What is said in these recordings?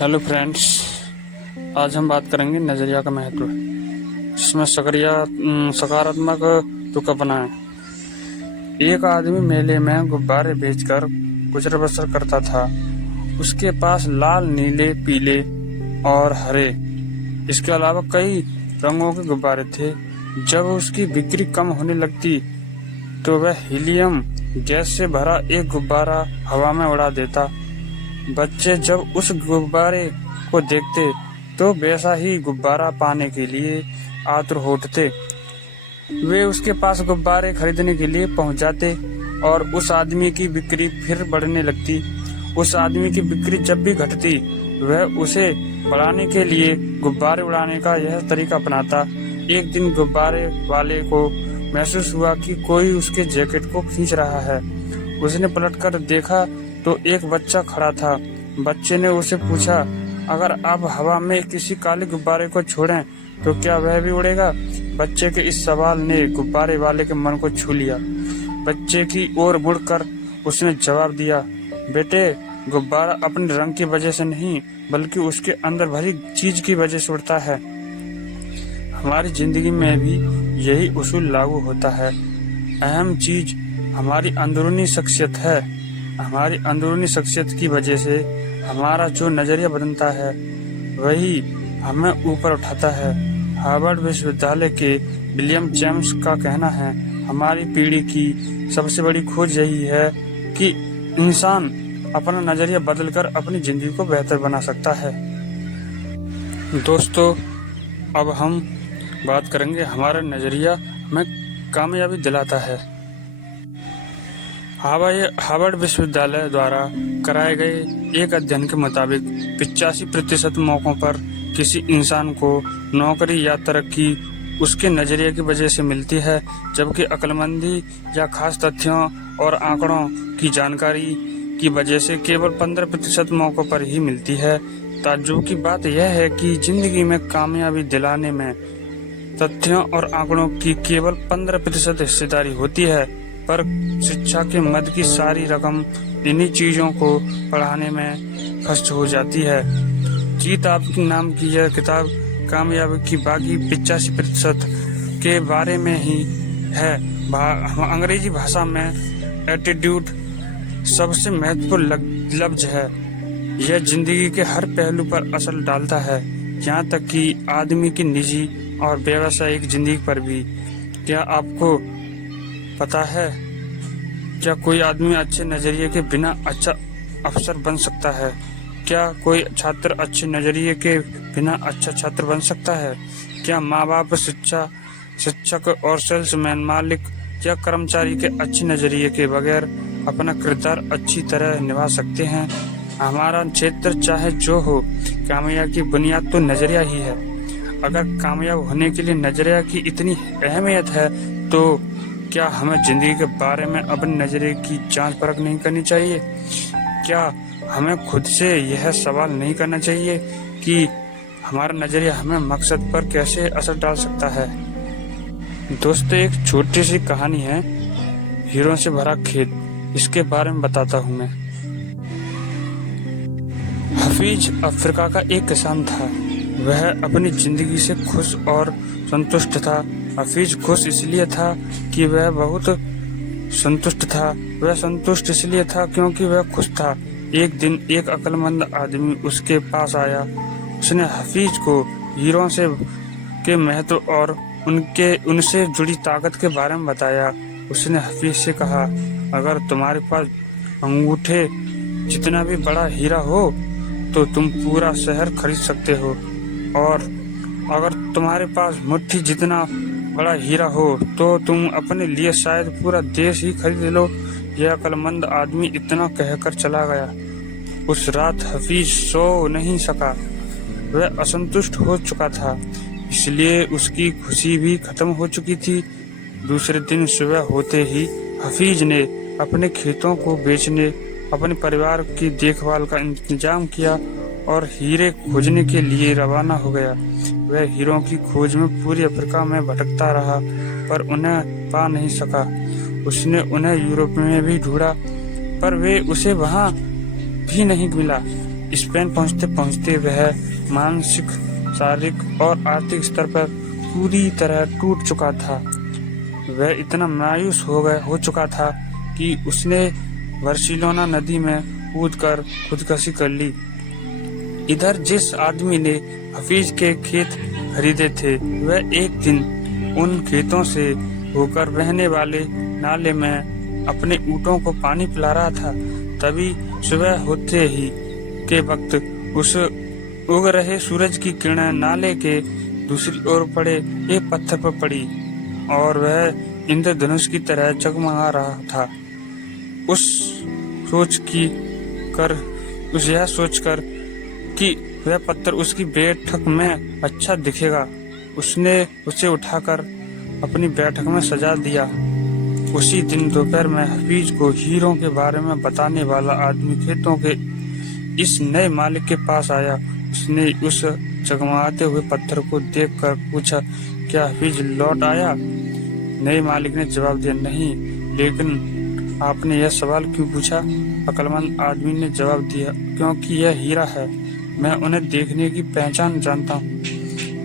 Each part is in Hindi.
हेलो फ्रेंड्स, आज हम बात करेंगे नज़रिया का महत्व, जिसमें सकारात्मक रुख अपनाएं। एक आदमी मेले में गुब्बारे बेचकर गुजर बसर करता था। उसके पास लाल, नीले, पीले और हरे, इसके अलावा कई रंगों के गुब्बारे थे। जब उसकी बिक्री कम होने लगती तो वह हीलियम गैस से भरा एक गुब्बारा हवा में उड़ा देता। बच्चे जब उस गुब्बारे को देखते तो वैसा ही गुब्बारा पाने के लिए आतुर हो उठते। वे उसके पास गुब्बारे खरीदने के लिए पहुंच जाते और उस आदमी की बिक्री फिर बढ़ने लगती। उस आदमी की बिक्री जब भी घटती, वह उसे बढ़ाने के लिए गुब्बारे उड़ाने का यह तरीका अपनाता। एक दिन गुब्बारे वाले को महसूस हुआ कि कोई उसके जैकेट को खींच रहा है। उसने पलटकर देखा तो एक बच्चा खड़ा था। बच्चे ने उसे पूछा, अगर आप हवा में किसी काले गुब्बारे को छोड़ें तो क्या वह भी उड़ेगा? बच्चे के इस सवाल ने गुब्बारे वाले के मन को छू लिया। बच्चे की ओर मुड़कर उसने जवाब दिया, बेटे, गुब्बारा अपने रंग की वजह से नहीं बल्कि उसके अंदर भरी चीज की वजह से उड़ता है। हमारी जिंदगी में भी यही उसूल लागू होता है। अहम चीज हमारी अंदरूनी शख्सियत है। हमारी अंदरूनी शख्सियत की वजह से हमारा जो नजरिया बदलता है वही हमें ऊपर उठाता है। हार्वर्ड विश्वविद्यालय के विलियम जेम्स का कहना है, हमारी पीढ़ी की सबसे बड़ी खोज यही है कि इंसान अपना नजरिया बदलकर अपनी जिंदगी को बेहतर बना सकता है। दोस्तों, अब हम बात करेंगे हमारा नजरिया हमें कामयाबी दिलाता है। हार्वर्ड विश्वविद्यालय द्वारा कराए गए एक अध्ययन के मुताबिक 85% मौकों पर किसी इंसान को नौकरी या तरक्की उसके नजरिए की वजह से मिलती है, जबकि अक्लमंदी या खास तथ्यों और आंकड़ों की जानकारी की वजह से केवल 15% मौकों पर ही मिलती है। ताज्जुब की बात यह है कि जिंदगी में कामयाबी दिलाने में तथ्यों और आंकड़ों की केवल 15% हिस्सेदारी होती है, पर शिक्षा के मद की सारी रकम इन्हीं चीजों को पढ़ाने में खर्च हो जाती है। जीत आपके नाम की यह किताब कामयाबी की बाकी 85% के बारे में ही है। अंग्रेजी भाषा में एटीट्यूड सबसे महत्वपूर्ण लफ्ज है। यह जिंदगी के हर पहलू पर असर डालता है, यहाँ तक कि आदमी की निजी और व्यावसायिक जिंदगी पर भी। क्या आपको पता है, क्या कोई आदमी अच्छे नजरिए के बिना अच्छा अफसर बन सकता है? क्या कोई छात्र अच्छे नजरिए के बिना अच्छा छात्र बन सकता है? क्या माँ बाप, शिक्षक और सेल्समैन, मालिक या कर्मचारी के अच्छे नजरिए के बगैर अपना किरदार अच्छी तरह निभा सकते हैं? हमारा क्षेत्र चाहे जो हो, कामयाबी की बुनियाद तो नजरिया ही है। अगर कामयाब होने के लिए नजरिया की इतनी अहमियत है तो क्या हमें जिंदगी के बारे में अपने नजरिए की जांच परख नहीं करनी चाहिए? क्या हमें खुद से यह सवाल नहीं करना चाहिए कि हमारा नजरिया हमें मकसद पर कैसे असर डाल सकता है? दोस्तों, एक छोटी सी कहानी है, हीरों से भरा खेत। इसके बारे में बताता हूँ मैं। हफीज अफ्रीका का एक किसान था। वह अपनी जिंदगी से खुश और संतुष्ट था। हफीज खुश इसलिए था कि वह बहुत संतुष्ट था। वह संतुष्ट इसलिए था क्योंकि वह खुश था। एक दिन एक अक्लमंद आदमी उसके पास आया। उसने हफीज को हीरों से के महत्व और उनसे जुड़ी ताकत के बारे में बताया। उसने हफीज से कहा, अगर तुम्हारे पास अंगूठे जितना भी बड़ा हीरा हो तो तुम पूरा शहर खरीद सकते हो, और अगर तुम्हारे पास मुट्ठी जितना बड़ा हीरा हो तो तुम अपने लिए शायद पूरा देश ही खरीद लो। यह अक्लमंद आदमी इतना कहकर चला गया। उस रात हफीज सो नहीं सका। वह असंतुष्ट हो चुका था, इसलिए उसकी खुशी भी खत्म हो चुकी थी। दूसरे दिन सुबह होते ही हफीज ने अपने खेतों को बेचने, अपने परिवार की देखभाल का इंतजाम किया और हीरे खोजने के लिए रवाना हो गया। वह हीरों की खोज में पूरी अफ्रीका में भटकता रहा, पर उन्हें पा नहीं सका। उसने उन्हें यूरोप में भी ढूंढा, पर वे उसे वहां भी नहीं मिला। स्पेन पहुंचते पहुंचते वह मानसिक, शारीरिक और आर्थिक स्तर पर पूरी तरह टूट चुका था। वह इतना मायूस हो चुका था कि उसने बार्सिलोना नदी में कूदकर खुदकुशी कर ली। इधर जिस आदमी ने हफीज के खेत खरीदे थे, वह एक दिन उन खेतों से होकर बहने वाले नाले में अपने ऊँटों को पानी पिला रहा था। तभी सुबह होते ही के वक्त उस उग रहे सूरज की किरणें नाले के दूसरी ओर पड़े एक पत्थर पर पड़ी और वह इंद्रधनुष की तरह जगमगा रहा था। यह सोचकर कि वह पत्थर उसकी बैठक में अच्छा दिखेगा, उसने उसे उठाकर अपनी बैठक में सजा दिया। उसी दिन दोपहर में हफीज को हीरों के बारे में बताने वाला आदमी खेतों के इस नए मालिक के पास आया। उसने उस जगमगाते हुए पत्थर को देखकर पूछा, क्या हफीज लौट आया? नए मालिक ने जवाब दिया, नहीं, लेकिन आपने यह सवाल क्यों पूछा? अक्लमंद आदमी ने जवाब दिया, क्योंकि यह हीरा है, मैं उन्हें देखने की पहचान जानता हूँ।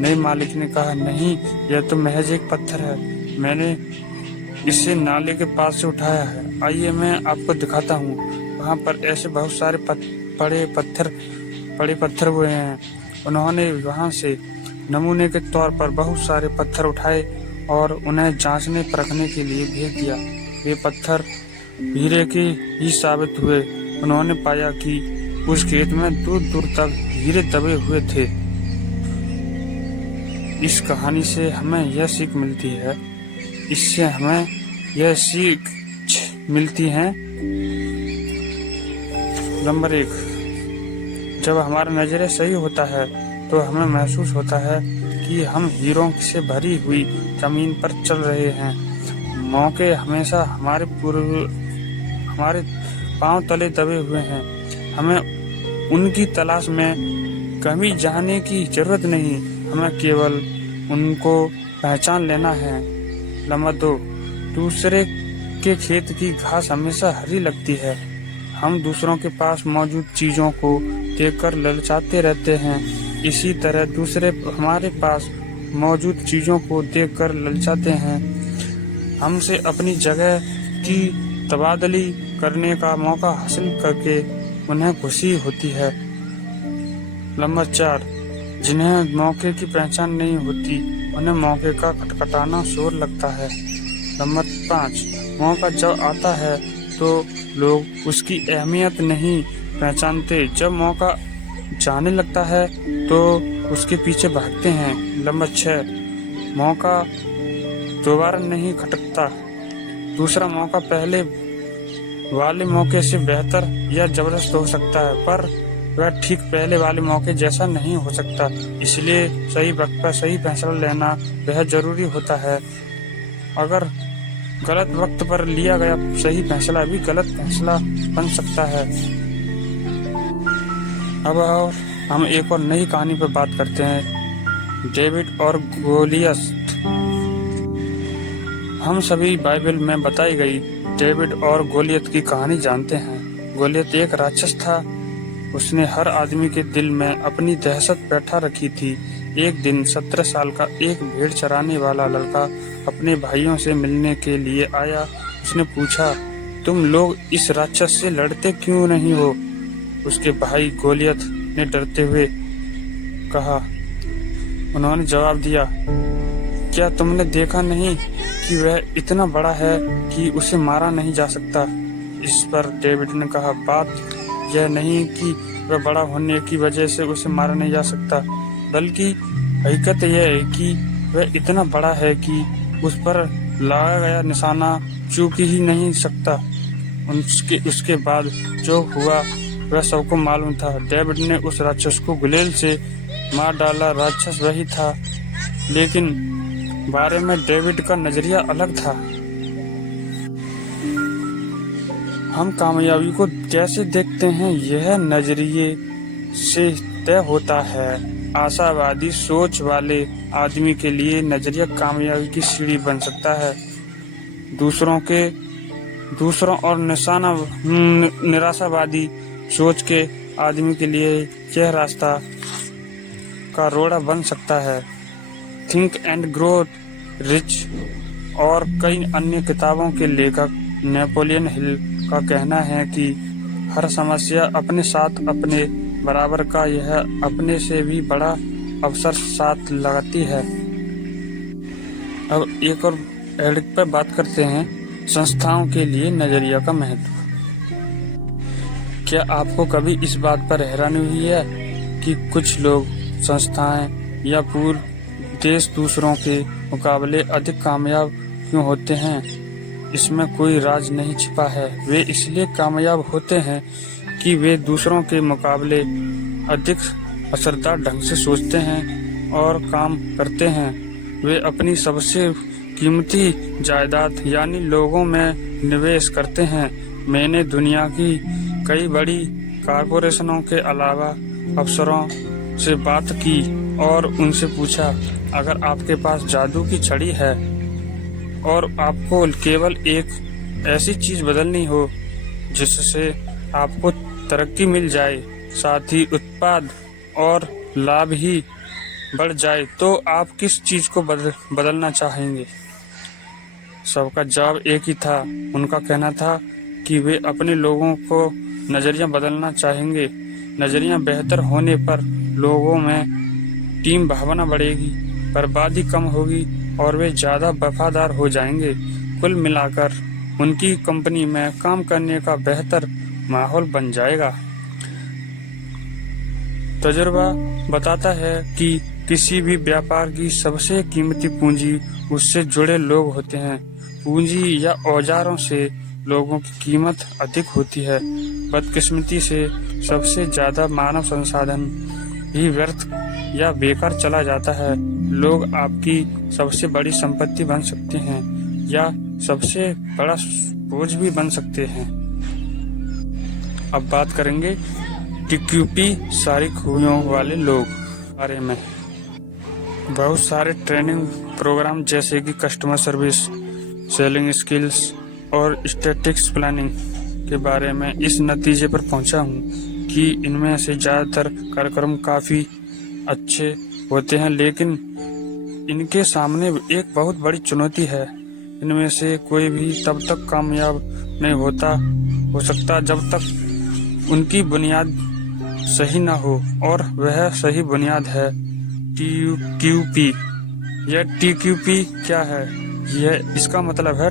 नए मालिक ने कहा, नहीं, यह तो महज एक पत्थर है, मैंने इसे नाले के पास से उठाया है। आइए मैं आपको दिखाता हूँ। वहाँ पर ऐसे बहुत सारे बड़े पत्थर हुए हैं। उन्होंने वहाँ से नमूने के तौर पर बहुत सारे पत्थर उठाए और उन्हें जांचने परखने के लिए भेज दिया। वे पत्थर हीरे के ही साबित हुए। उन्होंने पाया कि उस खेत में दूर दूर तक हीरे दबे हुए थे। इस कहानी से हमें यह सीख मिलती है, नंबर 1, जब हमारा नजरिया सही होता है तो हमें महसूस होता है कि हम हीरों से भरी हुई जमीन पर चल रहे हैं। मौके हमेशा हमारे पांव तले दबे हुए हैं। हमें उनकी तलाश में कभी जाने की जरूरत नहीं, हमें केवल उनको पहचान लेना है। नंबर 2, दूसरे के खेत की घास हमेशा हरी लगती है। हम दूसरों के पास मौजूद चीजों को देखकर ललचाते रहते हैं, इसी तरह दूसरे हमारे पास मौजूद चीजों को देखकर ललचाते हैं। हमसे अपनी जगह की तबादली करने का मौका हासिल करके उन्हें खुशी होती है। नंबर 4, जिन्हें मौके की पहचान नहीं होती, उन्हें मौके का खटखटाना शोर लगता है। नंबर 5, मौका जब आता है तो लोग उसकी अहमियत नहीं पहचानते, जब मौका जाने लगता है तो उसके पीछे भागते हैं। नंबर 6, मौका दोबारा नहीं खटकता। दूसरा मौका पहले वाले मौके से बेहतर या जबरदस्त हो सकता है, पर वह ठीक पहले वाले मौके जैसा नहीं हो सकता। इसलिए सही वक्त पर सही फैसला लेना बेहद जरूरी होता है। अगर गलत वक्त पर लिया गया सही फैसला भी गलत फैसला बन सकता है। अब हम एक और नई कहानी पर बात करते हैं, डेविड और गोलियत। हम सभी बाइबल में बताई गई डेविड और गोलियत की कहानी जानते हैं। गोलियत एक राक्षस था। उसने हर आदमी के दिल में अपनी दहशत बैठा रखी थी। एक दिन 17 साल का एक भेड़ चराने वाला लड़का अपने भाइयों से मिलने के लिए आया। उसने पूछा, तुम लोग इस राक्षस से लड़ते क्यों नहीं हो? उसके भाई गोलियत ने डरते हुए कहा। उन्होंने जवाब दिया, क्या तुमने देखा नहीं कि वह इतना बड़ा है कि उसे मारा नहीं जा सकता? इस पर डेविड ने कहा, बात यह नहीं कि वह बड़ा होने की वजह से उसे मारा नहीं जा सकता, बल्कि हकीकत यह है कि वह इतना बड़ा है कि उस पर लगाया गया निशाना चूक ही नहीं सकता। उसके बाद जो हुआ वह सबको मालूम था। डेविड ने उस राक्षस को गुलेल से मार डाला। राक्षस वही था, लेकिन बारे में डेविड का नजरिया अलग था। हम कामयाबी को कैसे देखते हैं, यह नजरिए से तय होता है। आशावादी सोच वाले आदमी के लिए नजरिया कामयाबी की सीढ़ी बन सकता है। दूसरों और निराशावादी सोच के आदमी के लिए यह रास्ता का रोड़ा बन सकता है। थिंक एंड ग्रो रिच और कई अन्य किताबों के लेखक नेपोलियन हिल का कहना है कि हर समस्या अपने साथ अपने बराबर का यह अपने से भी बड़ा अवसर साथ लगाती है। अब एक और एडिट पर बात करते हैं, संस्थाओं के लिए नजरिया का महत्व। क्या आपको कभी इस बात पर हैरानी हुई है कि कुछ लोग, संस्थाएं या पूरे देश दूसरों के मुकाबले अधिक कामयाब क्यों होते हैं? इसमें कोई राज नहीं छिपा है। वे इसलिए कामयाब होते हैं कि वे दूसरों के मुकाबले अधिक असरदार ढंग से सोचते हैं और काम करते हैं। वे अपनी सबसे कीमती जायदाद यानी लोगों में निवेश करते हैं। मैंने दुनिया की कई बड़ी कॉरपोरेशनों के अलावा अफसरों से बात की और उनसे पूछा, अगर आपके पास जादू की छड़ी है और आपको केवल एक ऐसी चीज बदलनी हो जिससे आपको तरक्की मिल जाए, साथ ही उत्पाद और लाभ ही बढ़ जाए, तो आप किस चीज को बदलना चाहेंगे? सबका जवाब एक ही था। उनका कहना था कि वे अपने लोगों को नजरिया बदलना चाहेंगे। नजरिया बेहतर होने पर लोगों में टीम भावना बढ़ेगी, बर्बादी कम होगी और वे ज्यादा वफादार हो जाएंगे। कुल मिलाकर उनकी कंपनी में काम करने का बेहतर माहौल बन जाएगा। तजुर्बा बताता है कि किसी भी व्यापार की सबसे कीमती पूंजी उससे जुड़े लोग होते हैं। पूंजी या औजारों से लोगों की कीमत अधिक होती है। बदकिस्मती से सबसे ज्यादा मानव संसाधन ही व्यर्थ या बेकार चला जाता है। लोग आपकी सबसे बड़ी संपत्ति बन सकते हैं या सबसे बड़ा बोझ भी बन सकते हैं। अब बात करेंगे TQP सारी खूबियों वाले लोग बारे में। बहुत सारे ट्रेनिंग प्रोग्राम जैसे कि कस्टमर सर्विस, सेलिंग स्किल्स और स्टैटिस्टिक्स प्लानिंग के बारे में इस नतीजे पर पहुंचा हूं कि इनमें से ज़्यादातर कार्यक्रम काफ़ी अच्छे होते हैं, लेकिन इनके सामने एक बहुत बड़ी चुनौती है। इनमें से कोई भी तब तक कामयाब नहीं हो सकता जब तक उनकी बुनियाद सही ना हो, और वह सही बुनियाद है TQP। यह TQP क्या है? यह इसका मतलब है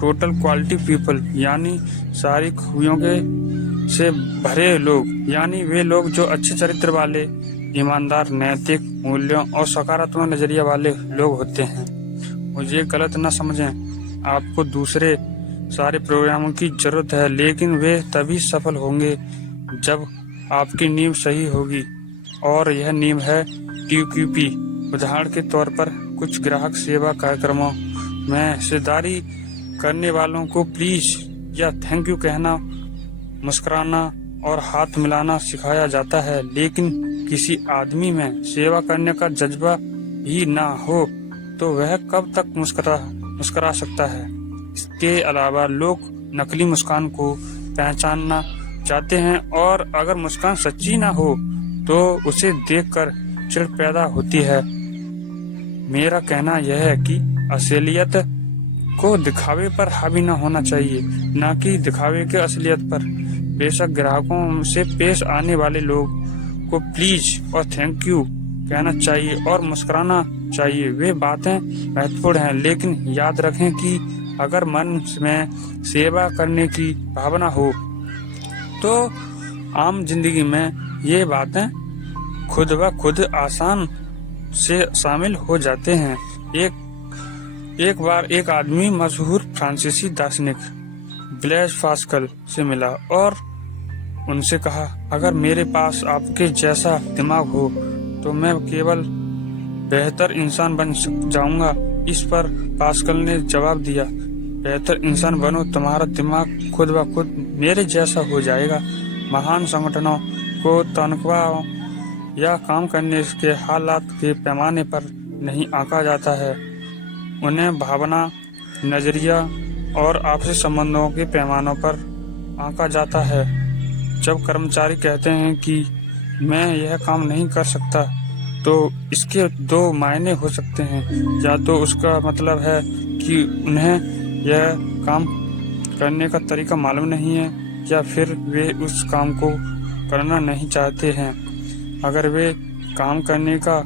टोटल क्वालिटी पीपल, यानी सारी खूबियों के से भरे लोग, यानी वे लोग जो अच्छे चरित्र वाले, ईमानदार, नैतिक मूल्यों और सकारात्मक नजरिया वाले लोग होते हैं। मुझे गलत न समझें, आपको दूसरे सारे प्रोग्रामों की जरूरत है, लेकिन वे तभी सफल होंगे जब आपकी नींव सही होगी, और यह नींव है TQP। उदाहरण के तौर पर कुछ ग्राहक सेवा कार्यक्रमों में हिस्सेदारी करने वालों को प्लीज या थैंक यू कहना, मुस्कुराना और हाथ मिलाना सिखाया जाता है, लेकिन किसी आदमी में सेवा करने का जज्बा ही ना हो तो वह कब तक मुस्कुरा सकता है। इसके अलावा लोग नकली मुस्कान को पहचानना चाहते हैं, और अगर मुस्कान सच्ची ना हो तो उसे देखकर चिढ़ पैदा होती है। मेरा कहना यह है कि असलियत को दिखावे पर हावी न होना चाहिए, न कि दिखावे के असलियत पर। बेशक ग्राहकों से पेश आने वाले लोग को प्लीज और थैंक यू कहना चाहिए और मुस्कुराना चाहिए, वे बातें महत्वपूर्ण हैं, लेकिन याद रखें कि अगर मन में सेवा करने की भावना हो तो आम जिंदगी में ये बातें खुद ब खुद आसान से शामिल हो जाते हैं। एक बार एक आदमी मशहूर फ्रांसीसी दार्शनिक ब्लेज पास्कल से मिला और उनसे कहा, अगर मेरे पास आपके जैसा दिमाग हो तो मैं केवल बेहतर इंसान बन जाऊंगा। इस पर पास्कल ने जवाब दिया, बेहतर इंसान बनो, तुम्हारा दिमाग खुद ब खुद मेरे जैसा हो जाएगा। महान संगठनों को तनख्वाह या काम करने के हालात के पैमाने पर नहीं आंका जाता है, उन्हें भावना, नजरिया और आपसी संबंधों के पैमानों पर आंका जाता है। जब कर्मचारी कहते हैं कि मैं यह काम नहीं कर सकता, तो इसके दो मायने हो सकते हैं। या तो उसका मतलब है कि उन्हें यह काम करने का तरीका मालूम नहीं है, या फिर वे उस काम को करना नहीं चाहते हैं। अगर वे काम करने का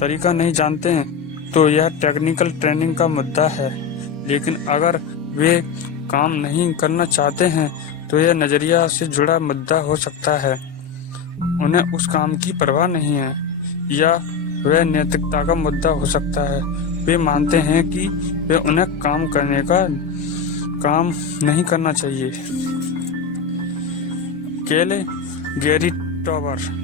तरीका नहीं जानते हैं तो यह टेक्निकल ट्रेनिंग का मुद्दा है। लेकिन अगर वे काम नहीं करना चाहते हैं तो यह नज़रिया से जुड़ा मुद्दा हो सकता है। उन्हें उस काम की परवाह नहीं है, या वह नैतिकता का मुद्दा हो सकता है। वे मानते हैं कि वे उन्हें काम नहीं करना चाहिए। केले गैरी टॉबर